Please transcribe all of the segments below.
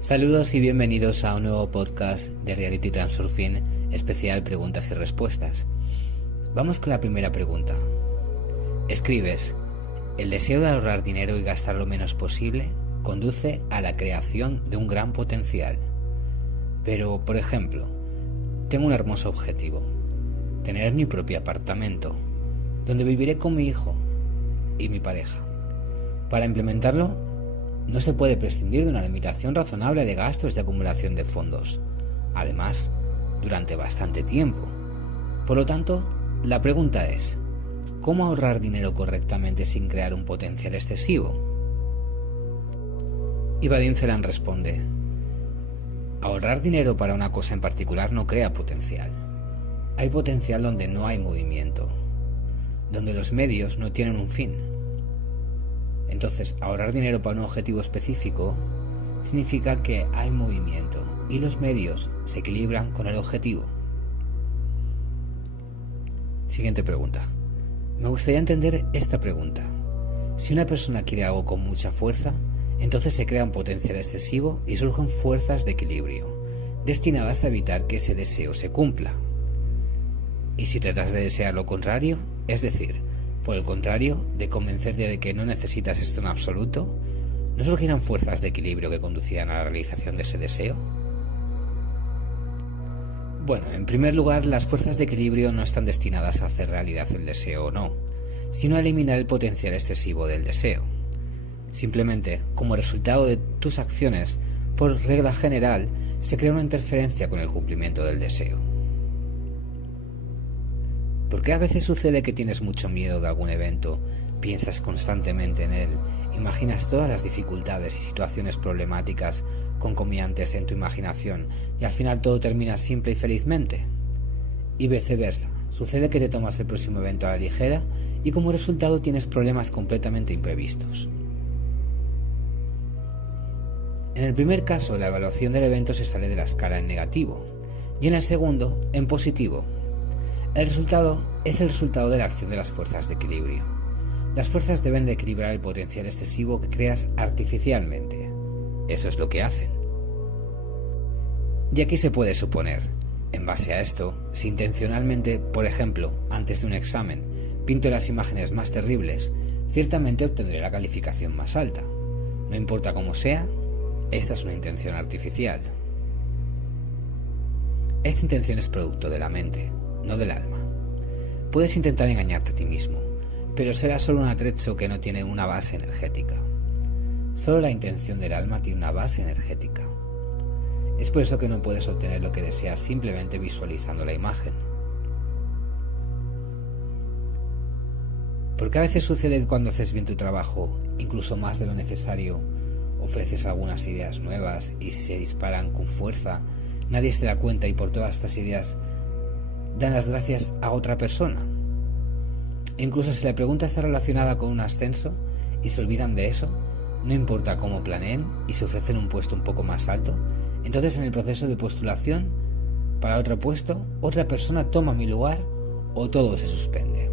Saludos y bienvenidos a un nuevo podcast de Reality Transurfing, especial preguntas y respuestas. Vamos con la primera pregunta. Escribes: el deseo de ahorrar dinero y gastar lo menos posible conduce a la creación de un gran potencial. Pero, por ejemplo, tengo un hermoso objetivo: tener mi propio apartamento, donde viviré con mi hijo y mi pareja. Para implementarlo, no se puede prescindir de una limitación razonable de gastos de acumulación de fondos, además, durante bastante tiempo. Por lo tanto, la pregunta es: ¿cómo ahorrar dinero correctamente sin crear un potencial excesivo? Y Vadim Zeland responde: ahorrar dinero para una cosa en particular no crea potencial. Hay potencial donde no hay movimiento, donde los medios no tienen un fin. Entonces, ahorrar dinero para un objetivo específico significa que hay movimiento y los medios se equilibran con el objetivo. Siguiente pregunta. Me gustaría entender esta pregunta. Si una persona quiere algo con mucha fuerza, entonces se crea un potencial excesivo y surgen fuerzas de equilibrio, destinadas a evitar que ese deseo se cumpla. Y si tratas de desear lo contrario, es decir, por el contrario, de convencerte de que no necesitas esto en absoluto, ¿no surgirán fuerzas de equilibrio que conducirán a la realización de ese deseo? Bueno, en primer lugar, las fuerzas de equilibrio no están destinadas a hacer realidad el deseo o no, sino a eliminar el potencial excesivo del deseo. Simplemente, como resultado de tus acciones, por regla general, se crea una interferencia con el cumplimiento del deseo. ¿Por qué a veces sucede que tienes mucho miedo de algún evento, piensas constantemente en él, imaginas todas las dificultades y situaciones problemáticas concomitantes en tu imaginación y al final todo termina simple y felizmente? Y viceversa, sucede que te tomas el próximo evento a la ligera y como resultado tienes problemas completamente imprevistos. En el primer caso, la evaluación del evento se sale de la escala en negativo y en el segundo, en positivo. El resultado es el resultado de la acción de las fuerzas de equilibrio. Las fuerzas deben de equilibrar el potencial excesivo que creas artificialmente. Eso es lo que hacen. Y aquí se puede suponer, en base a esto, si intencionalmente, por ejemplo, antes de un examen, pinto las imágenes más terribles, ciertamente obtendré la calificación más alta. No importa cómo sea, esta es una intención artificial. Esta intención es producto de la mente, no del alma. Puedes intentar engañarte a ti mismo, pero será solo un atrecho que no tiene una base energética. Solo la intención del alma tiene una base energética. Es por eso que no puedes obtener lo que deseas simplemente visualizando la imagen. Porque a veces sucede que cuando haces bien tu trabajo, incluso más de lo necesario, ofreces algunas ideas nuevas y se disparan con fuerza, nadie se da cuenta y por todas estas ideas dan las gracias a otra persona. E incluso si la pregunta está relacionada con un ascenso y se olvidan de eso, no importa cómo planeen y se ofrecen un puesto un poco más alto, entonces en el proceso de postulación para otro puesto, otra persona toma mi lugar o todo se suspende.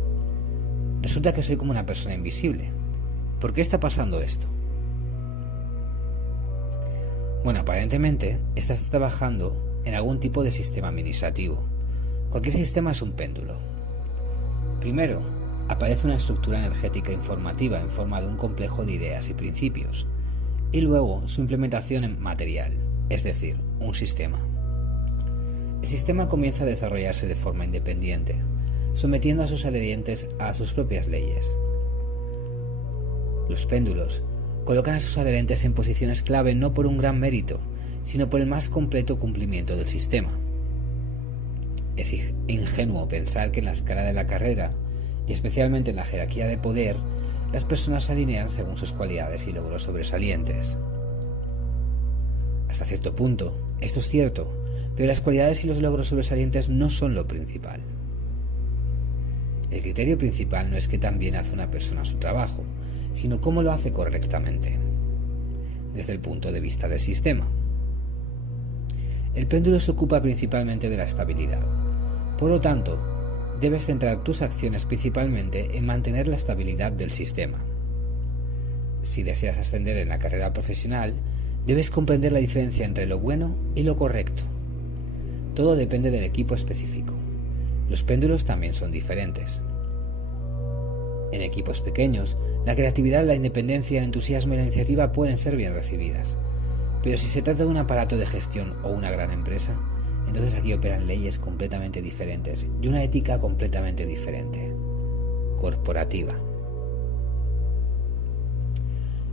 Resulta que soy como una persona invisible. ¿Por qué está pasando esto? Bueno, aparentemente estás trabajando en algún tipo de sistema administrativo. Cualquier sistema es un péndulo. Primero, aparece una estructura energética informativa en forma de un complejo de ideas y principios, y luego su implementación en material, es decir, un sistema. El sistema comienza a desarrollarse de forma independiente, sometiendo a sus adherentes a sus propias leyes. Los péndulos colocan a sus adherentes en posiciones clave no por un gran mérito, sino por el más completo cumplimiento del sistema. Es ingenuo pensar que en la escala de la carrera, y especialmente en la jerarquía de poder, las personas se alinean según sus cualidades y logros sobresalientes. Hasta cierto punto, esto es cierto, pero las cualidades y los logros sobresalientes no son lo principal. El criterio principal no es que tan bien hace una persona su trabajo, sino cómo lo hace correctamente, desde el punto de vista del sistema. El péndulo se ocupa principalmente de la estabilidad. Por lo tanto, debes centrar tus acciones principalmente en mantener la estabilidad del sistema. Si deseas ascender en la carrera profesional, debes comprender la diferencia entre lo bueno y lo correcto. Todo depende del equipo específico. Los péndulos también son diferentes. En equipos pequeños, la creatividad, la independencia, el entusiasmo y la iniciativa pueden ser bien recibidas. Pero si se trata de un aparato de gestión o una gran empresa, entonces aquí operan leyes completamente diferentes y una ética completamente diferente. Corporativa.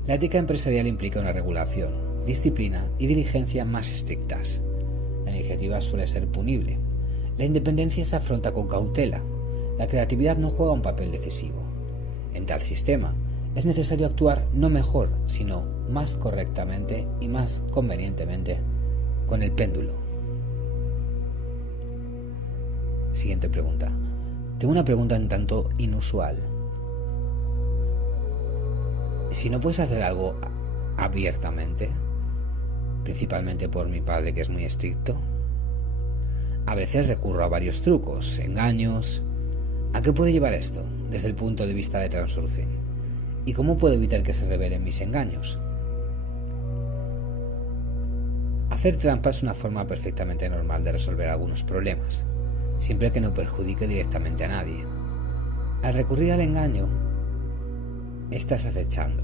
La ética empresarial implica una regulación, disciplina y diligencia más estrictas. La iniciativa suele ser punible. La independencia se afronta con cautela. La creatividad no juega un papel decisivo. En tal sistema, es necesario actuar no mejor, sino más correctamente y más convenientemente con el péndulo. Siguiente pregunta. Tengo una pregunta un tanto inusual. Si no puedes hacer algo abiertamente, principalmente por mi padre que es muy estricto, a veces recurro a varios trucos, engaños. ¿A qué puede llevar esto desde el punto de vista de Transurfing? ¿Y cómo puedo evitar que se revelen mis engaños? Hacer trampa es una forma perfectamente normal de resolver algunos problemas, siempre que no perjudique directamente a nadie. Al recurrir al engaño, estás acechando.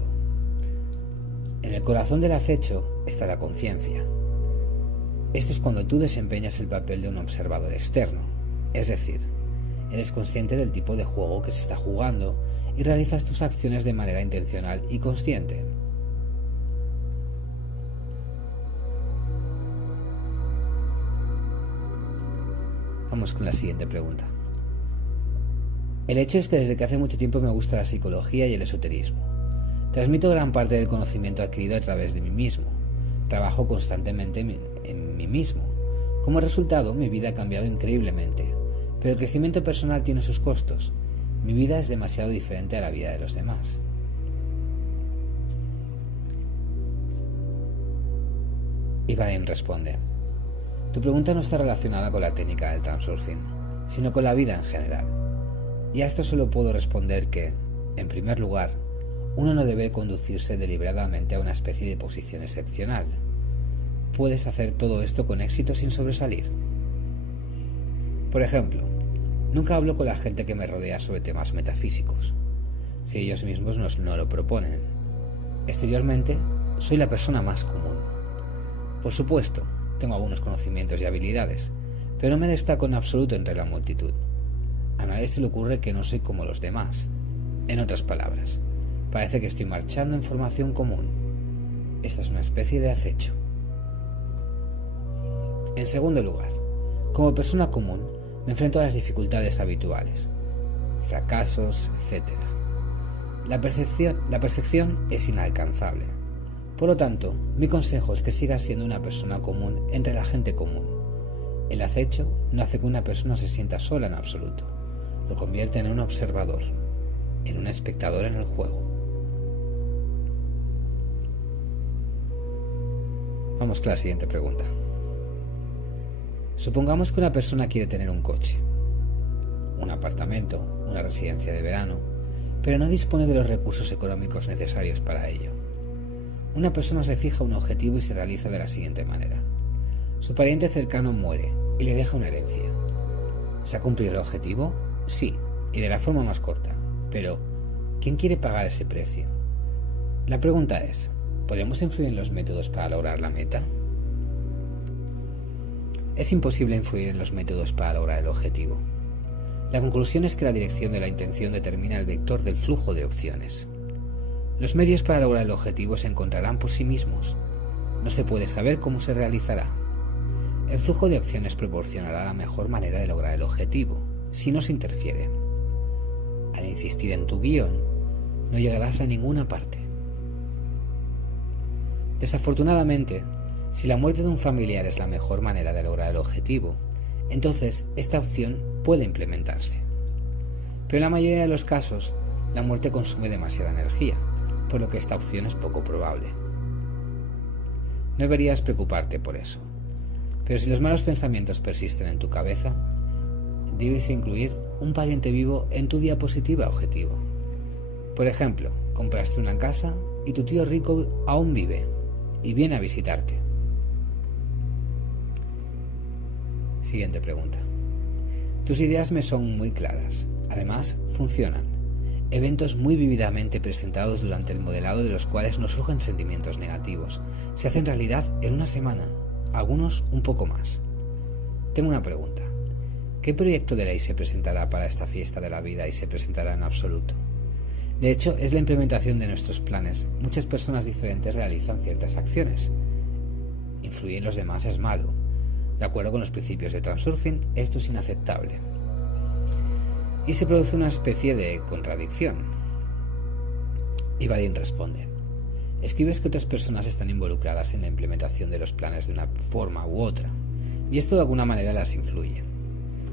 En el corazón del acecho está la conciencia. Esto es cuando tú desempeñas el papel de un observador externo, es decir, eres consciente del tipo de juego que se está jugando y realizas tus acciones de manera intencional y consciente. Vamos con la siguiente pregunta. El hecho es que desde que hace mucho tiempo me gusta la psicología y el esoterismo. Transmito gran parte del conocimiento adquirido a través de mí mismo. Trabajo constantemente en mí mismo. Como resultado, mi vida ha cambiado increíblemente, pero el crecimiento personal tiene sus costos. Mi vida es demasiado diferente a la vida de los demás. Y Vadim responde: tu pregunta no está relacionada con la técnica del Transurfing, sino con la vida en general. Y a esto solo puedo responder que, en primer lugar, uno no debe conducirse deliberadamente a una especie de posición excepcional. Puedes hacer todo esto con éxito sin sobresalir. Por ejemplo, nunca hablo con la gente que me rodea sobre temas metafísicos, si ellos mismos no lo proponen. Exteriormente, soy la persona más común. Por supuesto, tengo algunos conocimientos y habilidades, pero no me destaco en absoluto entre la multitud. A nadie se le ocurre que no soy como los demás. En otras palabras, parece que estoy marchando en formación común. Esta es una especie de acecho. En segundo lugar, como persona común, me enfrento a las dificultades habituales, fracasos, etc. La perfección es inalcanzable. Por lo tanto, mi consejo es que sigas siendo una persona común entre la gente común. El acecho no hace que una persona se sienta sola en absoluto. Lo convierte en un observador, en un espectador en el juego. Vamos con la siguiente pregunta. Supongamos que una persona quiere tener un coche, un apartamento, una residencia de verano, pero no dispone de los recursos económicos necesarios para ello. Una persona se fija un objetivo y se realiza de la siguiente manera. Su pariente cercano muere y le deja una herencia. ¿Se ha cumplido el objetivo? Sí, y de la forma más corta. Pero, ¿quién quiere pagar ese precio? La pregunta es, ¿podemos influir en los métodos para lograr la meta? Es imposible influir en los métodos para lograr el objetivo. La conclusión es que la dirección de la intención determina el vector del flujo de opciones. Los medios para lograr el objetivo se encontrarán por sí mismos. No se puede saber cómo se realizará. El flujo de opciones proporcionará la mejor manera de lograr el objetivo, si no se interfiere. Al insistir en tu guión, no llegarás a ninguna parte. Desafortunadamente, si la muerte de un familiar es la mejor manera de lograr el objetivo, entonces esta opción puede implementarse. Pero en la mayoría de los casos, la muerte consume demasiada energía, por lo que esta opción es poco probable. No deberías preocuparte por eso. Pero si los malos pensamientos persisten en tu cabeza, debes incluir un pariente vivo en tu diapositiva objetivo. Por ejemplo, compraste una casa y tu tío rico aún vive y viene a visitarte. Siguiente pregunta. Tus ideas me son muy claras. Además, funcionan. Eventos muy vívidamente presentados durante el modelado de los cuales nos surgen sentimientos negativos. Se hacen realidad en una semana, algunos un poco más. Tengo una pregunta. ¿Qué proyecto de ley se presentará para esta fiesta de la vida y se presentará en absoluto? De hecho, es la implementación de nuestros planes. Muchas personas diferentes realizan ciertas acciones. Influir en los demás es malo. De acuerdo con los principios de Transurfing, esto es inaceptable. Y se produce una especie de contradicción. Y Vadim responde: escribes que otras personas están involucradas en la implementación de los planes de una forma u otra, y esto de alguna manera las influye.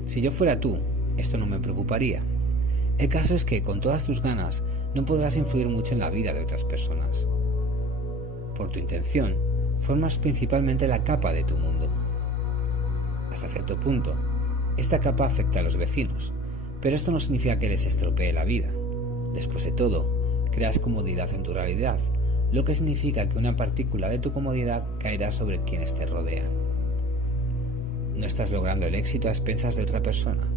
Si yo fuera tú, esto no me preocuparía. El caso es que, con todas tus ganas, no podrás influir mucho en la vida de otras personas. Por tu intención, formas principalmente la capa de tu mundo. Hasta cierto punto, esta capa afecta a los vecinos, pero esto no significa que les estropee la vida. Después de todo, creas comodidad en tu realidad, lo que significa que una partícula de tu comodidad caerá sobre quienes te rodean. No estás logrando el éxito a expensas de otra persona.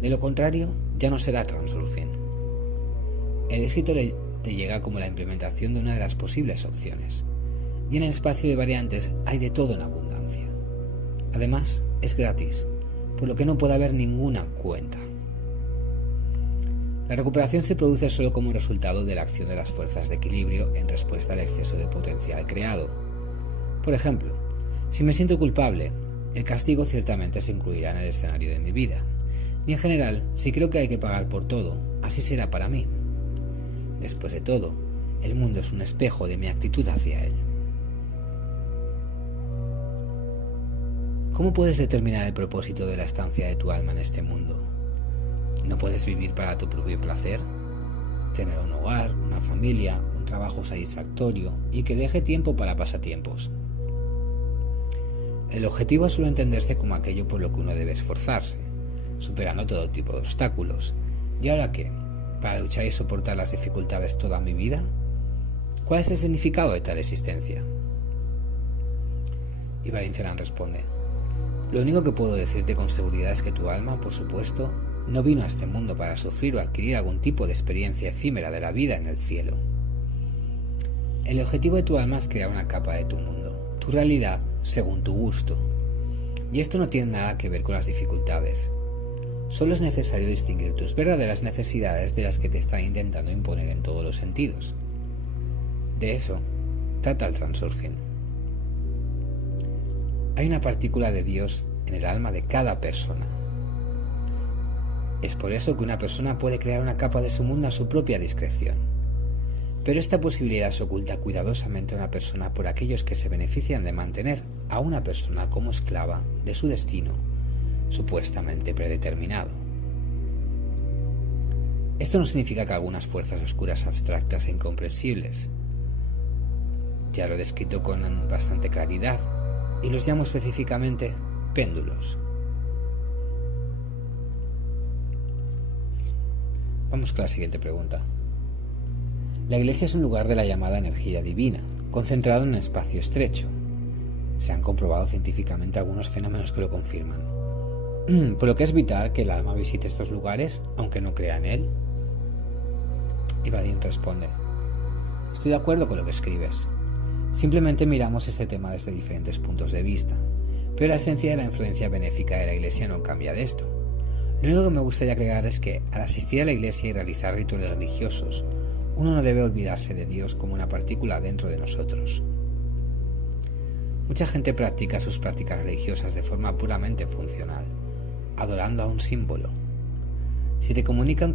De lo contrario, ya no será Transurfing. El éxito te llega como la implementación de una de las posibles opciones, y en el espacio de variantes hay de todo en abundancia. Además, es gratis, por lo que no puede haber ninguna cuenta. La recuperación se produce solo como resultado de la acción de las fuerzas de equilibrio en respuesta al exceso de potencial creado. Por ejemplo, si me siento culpable, el castigo ciertamente se incluirá en el escenario de mi vida. Y en general, si creo que hay que pagar por todo, así será para mí. Después de todo, el mundo es un espejo de mi actitud hacia él. ¿Cómo puedes determinar el propósito de la estancia de tu alma en este mundo? ¿No puedes vivir para tu propio placer? Tener un hogar, una familia, un trabajo satisfactorio y que deje tiempo para pasatiempos. El objetivo suele entenderse como aquello por lo que uno debe esforzarse, superando todo tipo de obstáculos. ¿Y ahora qué? ¿Para luchar y soportar las dificultades toda mi vida? ¿Cuál es el significado de tal existencia? Y Vadim Zeland responde: lo único que puedo decirte con seguridad es que tu alma, por supuesto, no vino a este mundo para sufrir o adquirir algún tipo de experiencia efímera de la vida en el cielo. El objetivo de tu alma es crear una capa de tu mundo, tu realidad según tu gusto. Y esto no tiene nada que ver con las dificultades. Solo es necesario distinguir tus verdaderas necesidades de las que te están intentando imponer en todos los sentidos. De eso trata el Transurfing. Hay una partícula de Dios en el alma de cada persona. Es por eso que una persona puede crear una capa de su mundo a su propia discreción. Pero esta posibilidad se oculta cuidadosamente a una persona por aquellos que se benefician de mantener a una persona como esclava de su destino, supuestamente predeterminado. Esto no significa que algunas fuerzas oscuras abstractas e incomprensibles. Ya lo he descrito con bastante claridad y los llamo específicamente péndulos. Vamos con la siguiente pregunta. La Iglesia es un lugar de la llamada energía divina, concentrado en un espacio estrecho. Se han comprobado científicamente algunos fenómenos que lo confirman. Por lo que es vital que el alma visite estos lugares, aunque no crea en él. Y Vadim responde: estoy de acuerdo con lo que escribes. Simplemente miramos este tema desde diferentes puntos de vista, pero la esencia de la influencia benéfica de la Iglesia no cambia de esto. Lo único que me gustaría agregar es que, al asistir a la Iglesia y realizar rituales religiosos, uno no debe olvidarse de Dios como una partícula dentro de nosotros. Mucha gente practica sus prácticas religiosas de forma puramente funcional, adorando a un símbolo. Si se comunican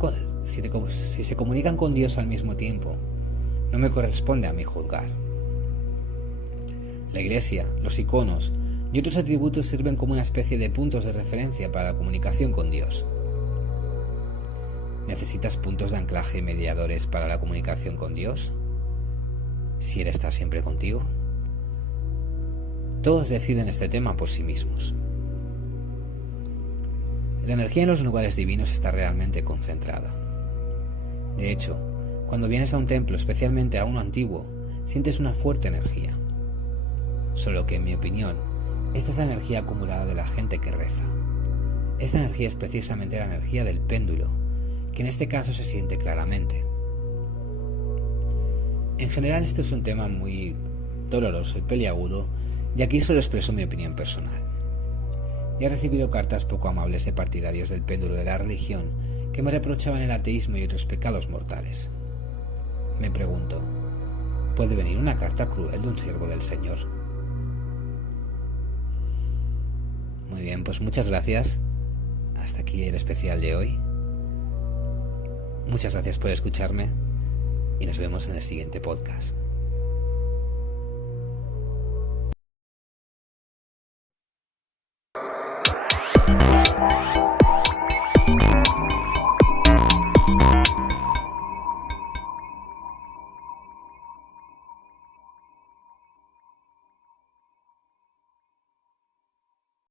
con Dios al mismo tiempo, no me corresponde a mí juzgar. La Iglesia, los iconos y otros atributos sirven como una especie de puntos de referencia para la comunicación con Dios. ¿Necesitas puntos de anclaje y mediadores para la comunicación con Dios? ¿Si Él está siempre contigo? todos deciden este tema por sí mismos. La energía en los lugares divinos está realmente concentrada. De hecho, cuando vienes a un templo, especialmente a uno antiguo, sientes una fuerte energía. Solo que, en mi opinión, esta es la energía acumulada de la gente que reza. Esta energía es precisamente la energía del péndulo, que en este caso se siente claramente. En general, este es un tema muy doloroso y peliagudo, y aquí solo expreso mi opinión personal. Ya he recibido cartas poco amables de partidarios del péndulo de la religión que me reprochaban el ateísmo y otros pecados mortales. Me pregunto, ¿puede venir una carta cruel de un siervo del Señor? Muy bien, pues muchas gracias. Hasta aquí el especial de hoy. Muchas gracias por escucharme y nos vemos en el siguiente podcast.